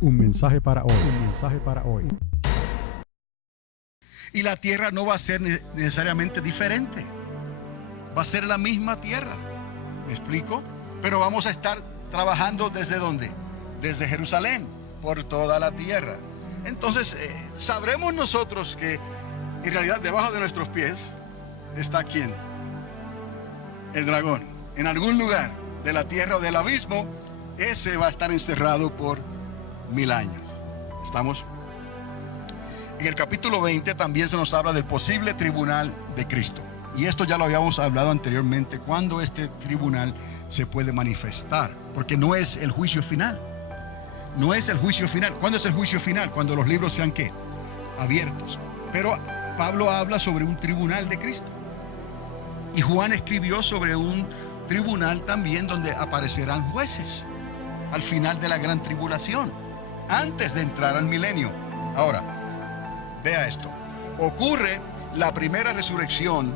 Un mensaje para hoy. Un mensaje para hoy. Y la tierra no va a ser necesariamente diferente. Va a ser la misma tierra. ¿Me explico? Pero vamos a estar trabajando ¿desde dónde? Desde Jerusalén, por toda la tierra. Entonces, sabremos nosotros que en realidad debajo de nuestros pies está ¿quién? El dragón. En algún lugar de la tierra o del abismo, ese va a estar encerrado por 1000 años. ¿Estamos? En el capítulo 20 también se nos habla del posible tribunal de Cristo. Y esto ya lo habíamos hablado anteriormente, cuando este tribunal se puede manifestar, porque no es el juicio final. No es el juicio final. ¿Cuándo es el juicio final? Cuando los libros sean ¿qué? Abiertos. Pero Pablo habla sobre un tribunal de Cristo. Y Juan escribió sobre un tribunal también donde aparecerán jueces al final de la gran tribulación, antes de entrar al milenio. Ahora, vea esto. Ocurre la primera resurrección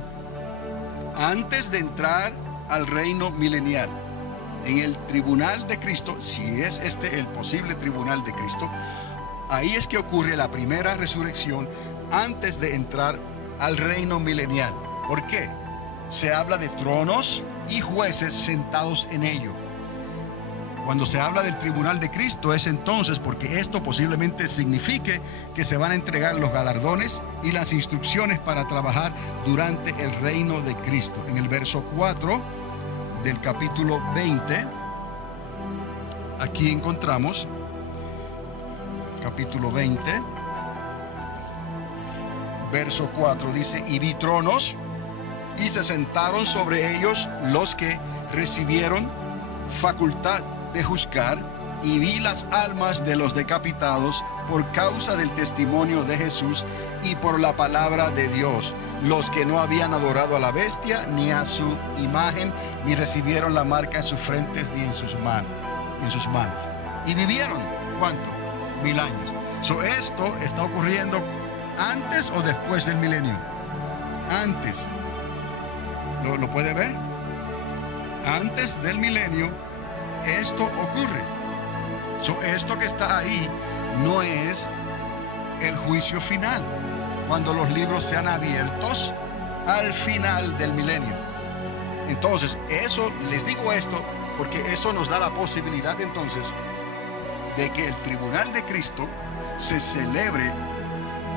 antes de entrar al reino milenial. En el tribunal de Cristo, si es este el posible tribunal de Cristo, ahí es que ocurre la primera resurrección antes de entrar al reino milenial. ¿Por qué? Se habla de tronos y jueces sentados en ello. Cuando se habla del tribunal de Cristo es entonces porque esto posiblemente signifique que se van a entregar los galardones y las instrucciones para trabajar durante el reino de Cristo. En el verso 4 del capítulo 20, aquí encontramos, capítulo 20, verso 4, dice: y vi tronos, y se sentaron sobre ellos los que recibieron facultad de juzgar, y vi las almas de los decapitados por causa del testimonio de Jesús y por la palabra de Dios, los que no habían adorado a la bestia ni a su imagen, ni recibieron la marca en sus frentes ni en sus manos. Y vivieron, ¿cuánto? 1000 años. Esto está ocurriendo antes o después del milenio. Antes. ¿Lo puede ver? Antes del milenio esto ocurre. Esto que está ahí no es el juicio final, cuando los libros sean abiertos al final del milenio. Entonces, eso, les digo esto porque eso nos da la posibilidad entonces de que el tribunal de Cristo se celebre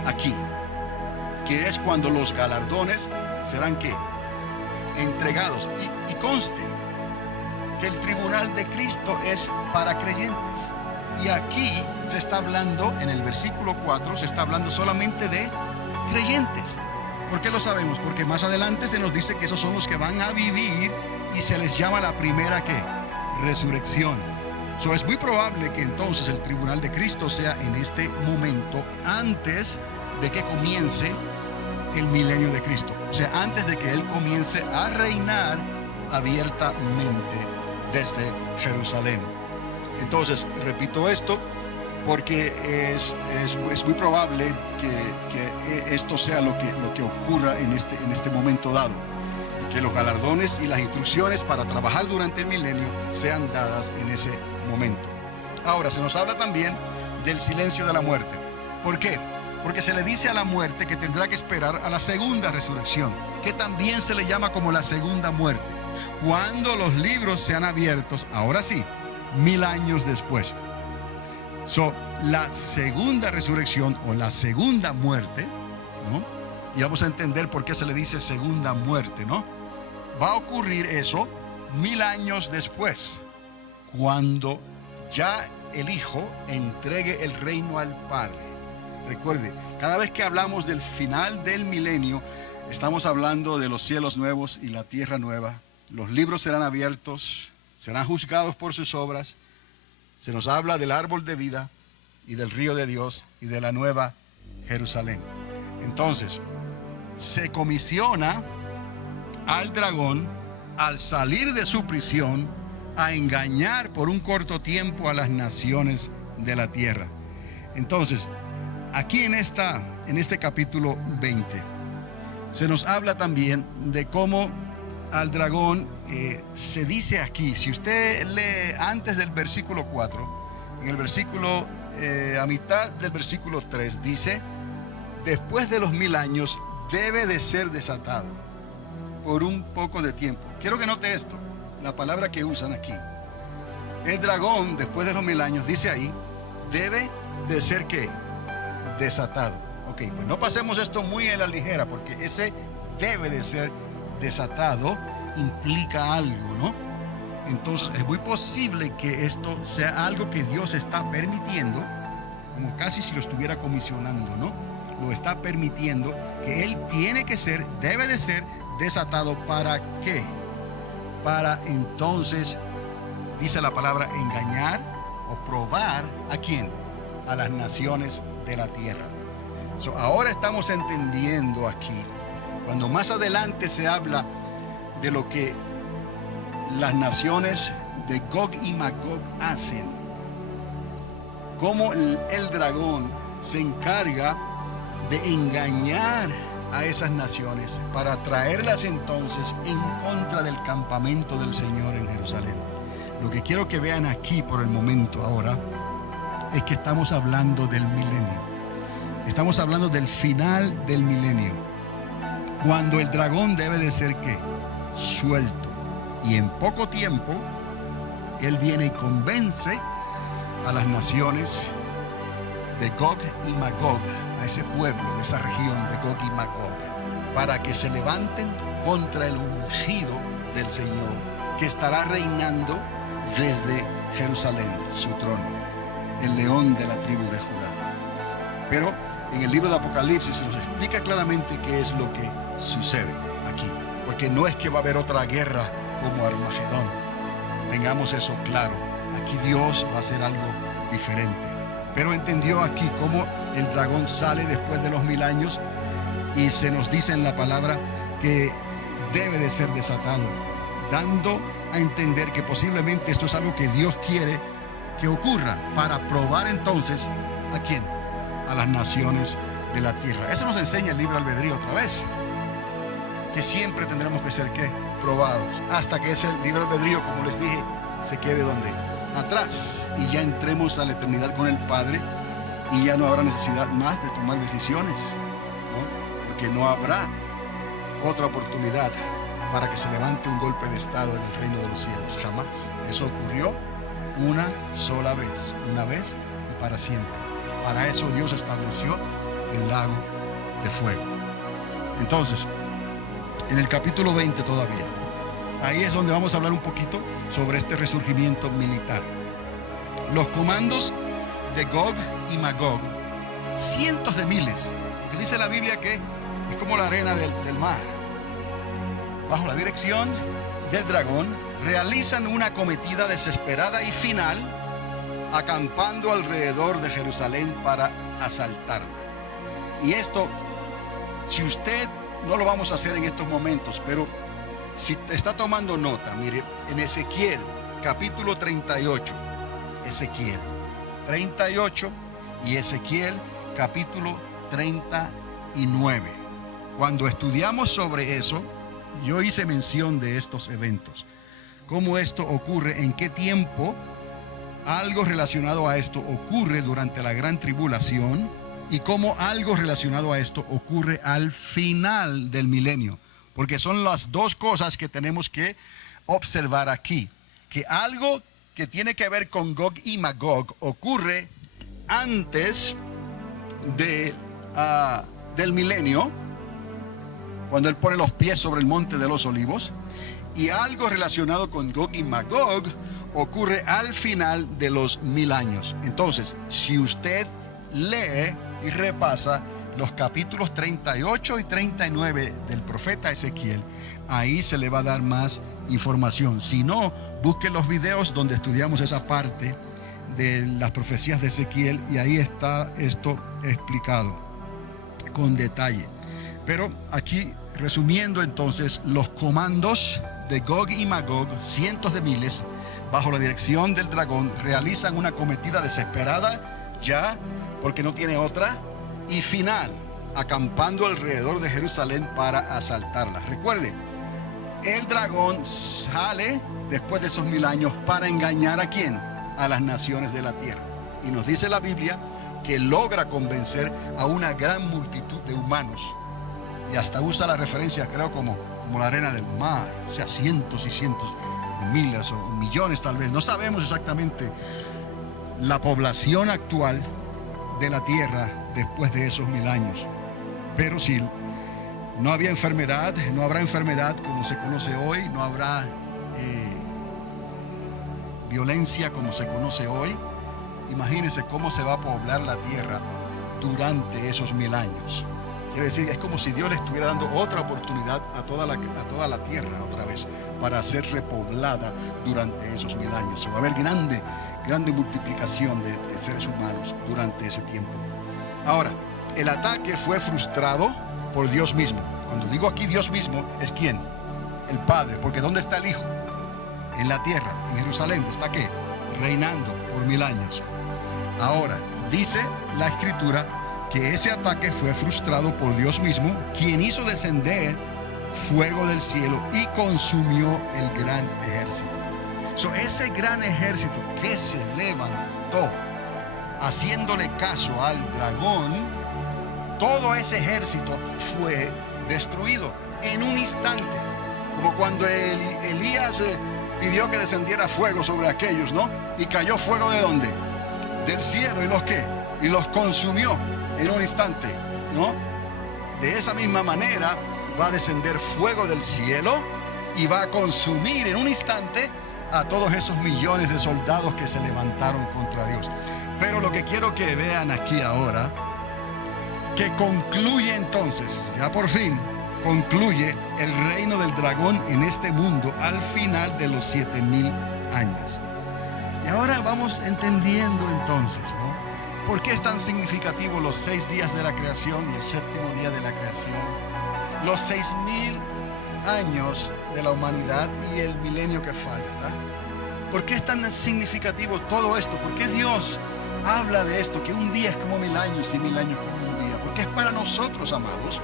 aquí, que es cuando los galardones serán ¿qué? Entregados. Y conste que el tribunal de Cristo es para creyentes. Y aquí se está hablando, en el versículo 4, se está hablando solamente de creyentes. ¿Por qué lo sabemos? Porque más adelante se nos dice que esos son los que van a vivir y se les llama la primera ¿qué? Resurrección. Es muy probable que entonces el tribunal de Cristo sea en este momento, antes de que comience el milenio de Cristo. O sea, antes de que Él comience a reinar abiertamente desde Jerusalén. Entonces, repito esto porque es muy probable que esto sea lo que ocurra en este momento dado, que los galardones y las instrucciones para trabajar durante el milenio sean dadas en ese momento. Ahora, se nos habla también del silencio de la muerte. ¿Por qué? Porque se le dice a la muerte que tendrá que esperar a la segunda resurrección, que también se le llama como la segunda muerte, cuando los libros sean abiertos, ahora sí, 1000 años después. La segunda resurrección o la segunda muerte, ¿no? Y vamos a entender por qué se le dice segunda muerte, ¿no? Va a ocurrir eso 1000 años después, cuando ya el Hijo entregue el reino al Padre. Recuerde, cada vez que hablamos del final del milenio, estamos hablando de los cielos nuevos y la tierra nueva. Los libros serán abiertos, serán juzgados por sus obras. Se nos habla del árbol de vida y del río de Dios y de la nueva Jerusalén. Entonces, se comisiona al dragón, al salir de su prisión, a engañar por un corto tiempo a las naciones de la tierra. Entonces, aquí en este capítulo 20, se nos habla también de cómo al dragón se dice aquí, si usted lee antes del versículo 4, en el versículo a mitad del versículo 3 dice, después de los 1000 años debe de ser desatado por un poco de tiempo. Quiero que note esto, la palabra que usan aquí. El dragón, después de los 1000 años, dice ahí, debe de ser ¿qué? Desatado. Ok, pues no pasemos esto muy a la ligera, porque ese debe de ser desatado implica algo, ¿no? Entonces es muy posible que esto sea algo que Dios está permitiendo, como casi si lo estuviera comisionando, ¿no? Lo está permitiendo, que Él tiene que ser, debe de ser desatado. ¿Para qué? Para entonces, dice la palabra, engañar o probar ¿a quién? A las naciones de la tierra. Ahora estamos entendiendo aquí, cuando más adelante se habla de lo que las naciones de Gog y Magog hacen, cómo el dragón se encarga de engañar a esas naciones para traerlas entonces en contra del campamento del Señor en Jerusalén. Lo que quiero que vean aquí por el momento ahora es que estamos hablando del milenio. Estamos hablando del final del milenio, cuando el dragón debe de ser ¿qué? Suelto. Y en poco tiempo, Él viene y convence a las naciones de Gog y Magog, a ese pueblo de esa región de Gog y Magog, para que se levanten contra el ungido del Señor, que estará reinando desde Jerusalén, su trono, el león de la tribu de Judá. Pero en el libro de Apocalipsis se nos explica claramente qué es lo que sucede aquí, porque no es que va a haber otra guerra como Armagedón. Tengamos eso claro. Aquí Dios va a hacer algo diferente. Pero entendió aquí cómo el dragón sale después de los 1000 años y se nos dice en la palabra que debe de ser desatado, dando a entender que posiblemente esto es algo que Dios quiere que ocurra para probar entonces ¿a quién? A las naciones de la tierra. Eso nos enseña el libre albedrío otra vez, que siempre tendremos que ser ¿qué? Probados, hasta que ese libre albedrío, como les dije, se quede donde atrás y ya entremos a la eternidad con el Padre y ya no habrá necesidad más de tomar decisiones, ¿no? Porque no habrá otra oportunidad para que se levante un golpe de estado en el reino de los cielos, jamás. Eso ocurrió una sola vez, una vez y para siempre. Para eso Dios estableció el lago de fuego. Entonces, en el capítulo 20 todavía, ahí es donde vamos a hablar un poquito sobre este resurgimiento militar. Los comandos de Gog y Magog, cientos de miles, que dice la Biblia que es como la arena del mar, bajo la dirección del dragón, realizan una cometida desesperada y final, acampando alrededor de Jerusalén para asaltarla. Y esto, si usted, no lo vamos a hacer en estos momentos, pero si está tomando nota, mire, en Ezequiel capítulo 38, Ezequiel 38 y Ezequiel capítulo 39. Cuando estudiamos sobre eso, yo hice mención de estos eventos, cómo esto ocurre, en qué tiempo algo relacionado a esto ocurre durante la gran tribulación y cómo algo relacionado a esto ocurre al final del milenio. Porque son las dos cosas que tenemos que observar aquí. Que algo que tiene que ver con Gog y Magog ocurre antes del milenio, cuando Él pone los pies sobre el monte de los olivos. Y algo relacionado con Gog y Magog ocurre al final de los 1000 años. Entonces, si usted lee y repasa los capítulos 38 y 39 del profeta Ezequiel, ahí se le va a dar más información. Si no, busque los videos donde estudiamos esa parte de las profecías de Ezequiel y ahí está esto explicado con detalle. Pero aquí, resumiendo entonces, los comandos de Gog y Magog, cientos de miles, bajo la dirección del dragón, realizan una cometida desesperada ya, porque no tiene otra, y final, acampando alrededor de Jerusalén para asaltarla. Recuerde, el dragón sale después de esos 1000 años para engañar ¿a quién? A las naciones de la tierra. Y nos dice la Biblia que logra convencer a una gran multitud de humanos. Y hasta usa la referencia, creo, como la arena del mar. O sea, cientos y cientos de miles o millones tal vez. No sabemos exactamente la población actual de la tierra después de esos 1000 años. Pero sí, no había enfermedad, no habrá enfermedad como se conoce hoy, no habrá violencia como se conoce hoy. Imagínense cómo se va a poblar la tierra durante esos 1000 años. Quiere decir, es como si Dios le estuviera dando otra oportunidad a toda la tierra otra vez para ser repoblada durante esos 1000 años. Va a haber grande multiplicación de seres humanos durante ese tiempo. Ahora, el ataque fue frustrado por Dios mismo. Cuando digo aquí Dios mismo, ¿es quién? El Padre, porque ¿dónde está el Hijo? En la tierra, en Jerusalén. ¿Está qué? Reinando por 1000 años. Ahora, dice la Escritura que ese ataque fue frustrado por Dios mismo, quien hizo descender fuego del cielo y consumió el gran ejército. Ese gran ejército que se levantó haciéndole caso al dragón, todo ese ejército fue destruido en un instante. Como cuando Elías pidió que descendiera fuego sobre aquellos, ¿no? Y cayó fuego ¿de dónde? Del cielo. ¿Y los qué? Y los consumió en un instante, ¿no? De esa misma manera va a descender fuego del cielo y va a consumir en un instante a todos esos millones de soldados que se levantaron contra Dios. Pero lo que quiero que vean aquí ahora, que concluye entonces, ya por fin, concluye el reino del dragón en este mundo al final de los 7000 años. Y ahora vamos entendiendo entonces, ¿no? ¿Por qué es tan significativo los 6 días de la creación y el 7º día de la creación? Los 6000 años de la humanidad y el milenio que falta. ¿Por qué es tan significativo todo esto? ¿Por qué Dios habla de esto? Que un día es como 1000 años y 1000 años como un día. Porque es para nosotros, amados.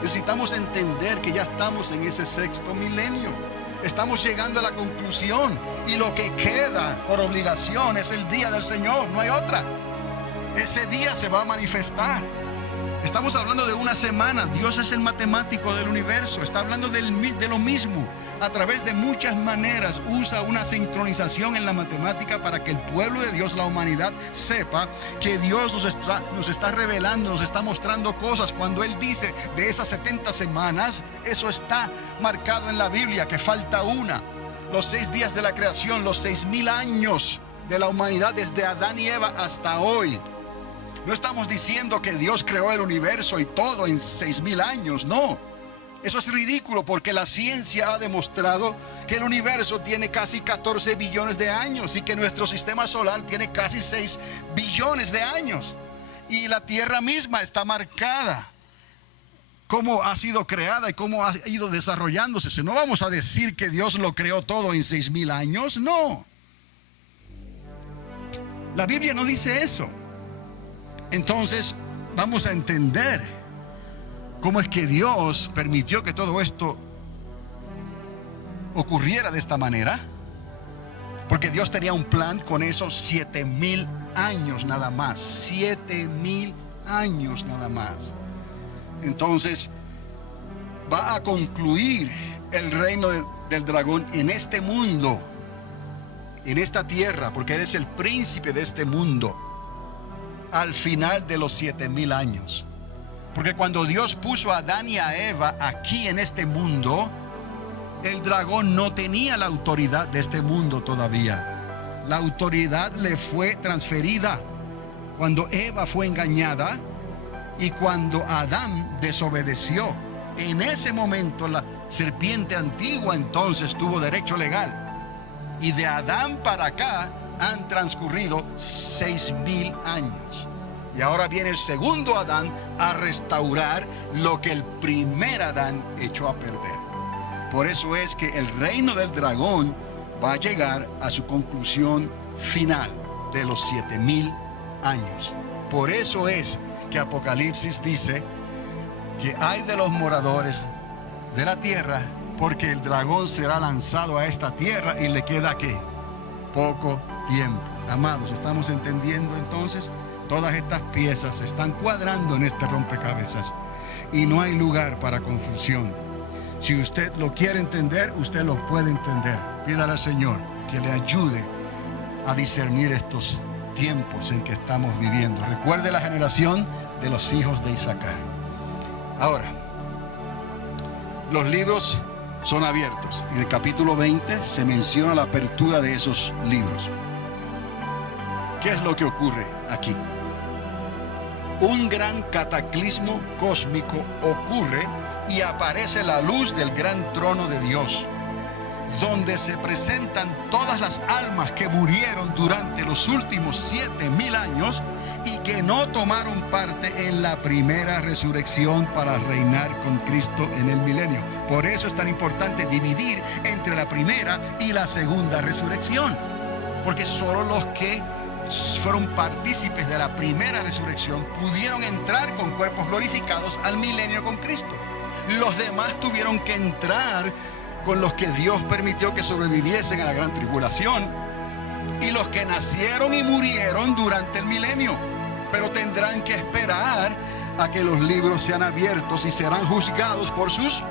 Necesitamos entender que ya estamos en ese 6º milenio. Estamos llegando a la conclusión. Y lo que queda por obligación es el día del Señor. No hay otra. Ese día se va a manifestar. Estamos hablando de una semana. Dios es el matemático del universo. Está hablando de lo mismo. A través de muchas maneras usa una sincronización en la matemática para que el pueblo de Dios, la humanidad, sepa que Dios nos está revelando, nos está mostrando cosas. Cuando Él dice de esas 70 semanas, eso está marcado en la Biblia, que falta una. Los 6 días de la creación, los 6000 años de la humanidad desde Adán y Eva hasta hoy. No estamos diciendo que Dios creó el universo y todo en 6000 años, no. Eso es ridículo porque la ciencia ha demostrado que el universo tiene casi 14 billones de años y que nuestro sistema solar tiene casi 6 billones de años. Y la Tierra misma está marcada. Cómo ha sido creada y cómo ha ido desarrollándose. No vamos a decir que Dios lo creó todo en 6000 años, no. La Biblia no dice eso. Entonces vamos a entender cómo es que Dios permitió que todo esto ocurriera de esta manera. Porque Dios tenía un plan con esos 7000 años nada más. 7000 años nada más. Entonces va a concluir el reino del dragón en este mundo, en esta tierra, porque Él es el príncipe de este mundo. Al final de los 7000 años. Porque cuando Dios puso a Adán y a Eva aquí en este mundo, el dragón no tenía la autoridad de este mundo todavía. La autoridad le fue transferida cuando Eva fue engañada y cuando Adán desobedeció. En ese momento la serpiente antigua entonces tuvo derecho legal. Y de Adán para acá han transcurrido 6000 años. Y ahora viene el segundo Adán a restaurar lo que el primer Adán echó a perder. Por eso es que el reino del dragón va a llegar a su conclusión final de los 7000 años. Por eso es que Apocalipsis dice que hay de los moradores de la tierra, porque el dragón será lanzado a esta tierra y le queda ¿qué? Poco tiempo. Amados, ¿estamos entendiendo entonces? Todas estas piezas se están cuadrando en este rompecabezas y no hay lugar para confusión. Si usted lo quiere entender, usted lo puede entender. Pídale al Señor que le ayude a discernir estos tiempos en que estamos viviendo. Recuerde la generación de los hijos de Isaacar. Ahora, los libros son abiertos. En el capítulo 20 se menciona la apertura de esos libros. ¿Qué es lo que ocurre aquí? Un gran cataclismo cósmico ocurre y aparece la luz del gran trono de Dios, donde se presentan todas las almas que murieron durante los últimos 7,000 años y que no tomaron parte en la primera resurrección para reinar con Cristo en el milenio. Por eso es tan importante dividir entre la primera y la segunda resurrección, porque solo los que fueron partícipes de la primera resurrección pudieron entrar con cuerpos glorificados al milenio con Cristo. Los demás tuvieron que entrar con los que Dios permitió que sobreviviesen a la gran tribulación y los que nacieron y murieron durante el milenio, pero tendrán que esperar a que los libros sean abiertos y serán juzgados por sus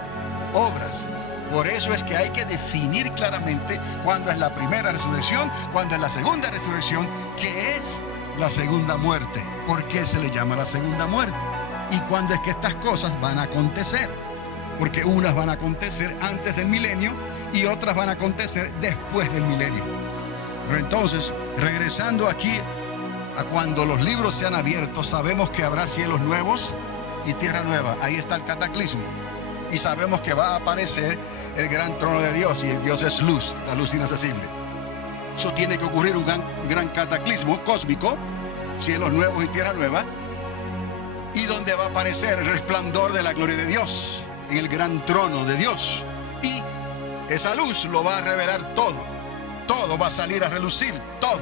obras. Por eso es que hay que definir claramente cuándo es la primera resurrección, cuándo es la segunda resurrección, qué es la segunda muerte, por qué se le llama la segunda muerte y cuándo es que estas cosas van a acontecer. Porque unas van a acontecer antes del milenio y otras van a acontecer después del milenio. Pero entonces, regresando aquí a cuando los libros sean abiertos, sabemos que habrá cielos nuevos y tierra nueva. Ahí está el cataclismo. Y sabemos que va a aparecer el gran trono de Dios, y el Dios es luz, la luz inaccesible. Eso tiene que ocurrir un gran cataclismo cósmico, cielos nuevos y tierra nueva, y donde va a aparecer el resplandor de la gloria de Dios en el gran trono de Dios. Y esa luz lo va a revelar todo. Todo va a salir a relucir, todo.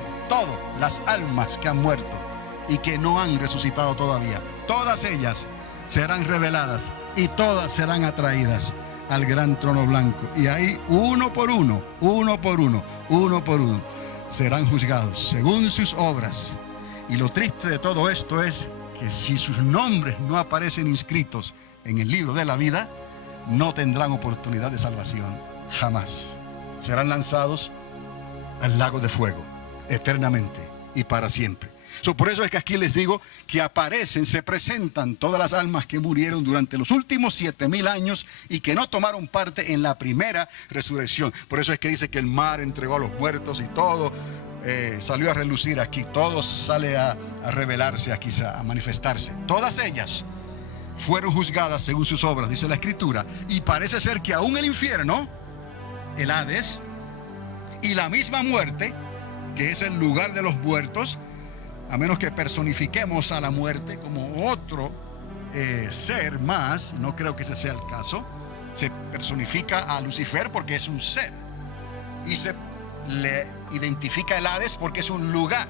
Las almas que han muerto y que no han resucitado todavía, todas ellas serán reveladas y todas serán atraídas al gran trono blanco. Y ahí uno por uno, serán juzgados según sus obras. Y lo triste de todo esto es que si sus nombres no aparecen inscritos en el libro de la vida, no tendrán oportunidad de salvación jamás. Serán lanzados al lago de fuego eternamente y para siempre. Por eso es que aquí les digo que aparecen, se presentan todas las almas que murieron durante los últimos 7,000 años y que no tomaron parte en la primera resurrección. Por eso es que dice que el mar entregó a los muertos y todo salió a relucir aquí. Todo sale a revelarse aquí, a manifestarse. Todas ellas fueron juzgadas según sus obras, dice la Escritura. Y parece ser que aún el infierno, el Hades y la misma muerte, que es el lugar de los muertos, a menos que personifiquemos a la muerte como otro ser más, no creo que ese sea el caso. Se personifica a Lucifer porque es un ser, y se le identifica el Hades porque es un lugar,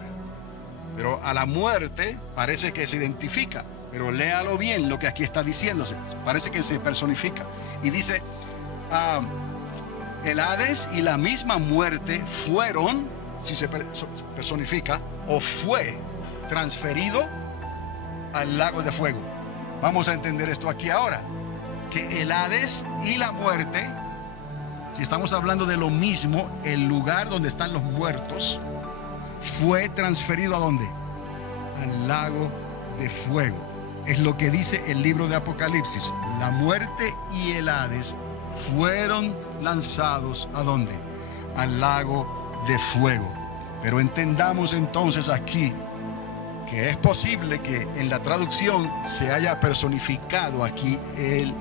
pero a la muerte parece que se identifica. Pero léalo bien lo que aquí está diciéndose, parece que se personifica. Y dice, el Hades y la misma muerte fueron, si se personifica, o fue transferido al lago de fuego. Vamos a entender esto aquí ahora, que el Hades y la muerte, si estamos hablando de lo mismo, el lugar donde están los muertos, fue transferido ¿a dónde? Al lago de fuego. Es lo que dice el libro de Apocalipsis. La muerte y el Hades fueron lanzados ¿a dónde? Al lago de fuego. Pero entendamos entonces aquí que es posible que en la traducción se haya personificado aquí el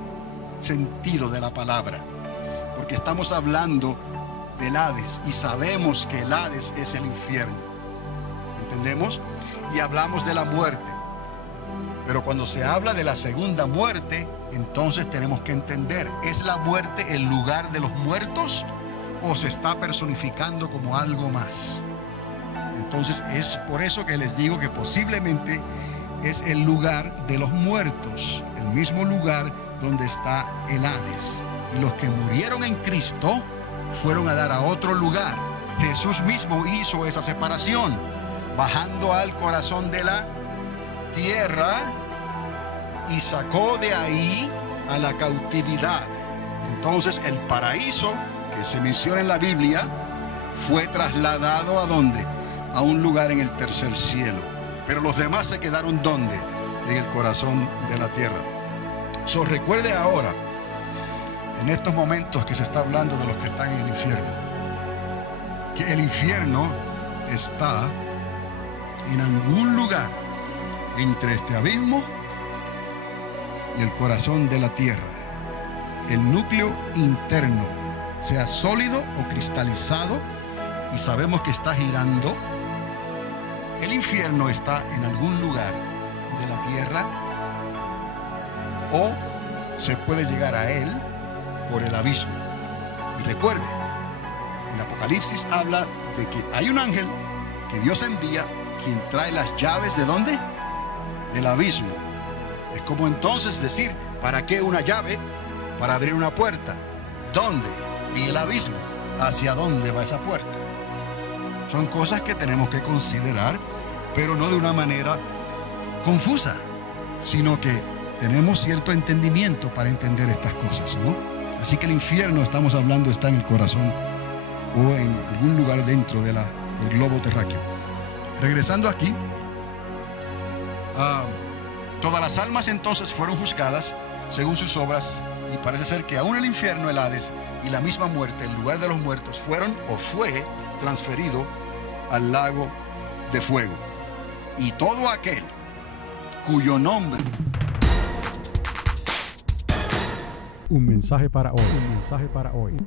sentido de la palabra, porque estamos hablando del Hades y sabemos que el Hades es el infierno, ¿entendemos? Y hablamos de la muerte, pero cuando se habla de la segunda muerte, entonces tenemos que entender, ¿es la muerte el lugar de los muertos o se está personificando como algo más? Entonces es por eso que les digo que posiblemente es el lugar de los muertos, el mismo lugar donde está el Hades. Y los que murieron en Cristo fueron a dar a otro lugar, Jesús mismo hizo esa separación, bajando al corazón de la tierra y sacó de ahí a la cautividad. Entonces el paraíso que se menciona en la Biblia fue trasladado ¿a dónde? A un lugar en el tercer cielo. Pero los demás se quedaron ¿dónde? En el corazón de la tierra. Recuerde ahora, en estos momentos que se está hablando de los que están en el infierno, que el infierno está en algún lugar entre este abismo y el corazón de la tierra. El núcleo interno, sea sólido o cristalizado, y sabemos que está girando. El infierno está en algún lugar de la tierra, o se puede llegar a él por el abismo. Y recuerde, el Apocalipsis habla de que hay un ángel que Dios envía, quien trae las llaves ¿de dónde? Del abismo. Es como entonces decir, ¿para qué una llave? Para abrir una puerta. ¿Dónde? En el abismo. ¿Hacia dónde va esa puerta? Son cosas que tenemos que considerar, pero no de una manera confusa, sino que tenemos cierto entendimiento para entender estas cosas, ¿no? Así que el infierno, estamos hablando, está en el corazón o en algún lugar dentro del globo terráqueo. Regresando aquí, todas las almas entonces fueron juzgadas según sus obras, y parece ser que aún el infierno, el Hades y la misma muerte, el lugar de los muertos, fueron o fue transferido al lago de fuego. Y todo aquel cuyo nombre... Un mensaje para hoy. Un mensaje para hoy.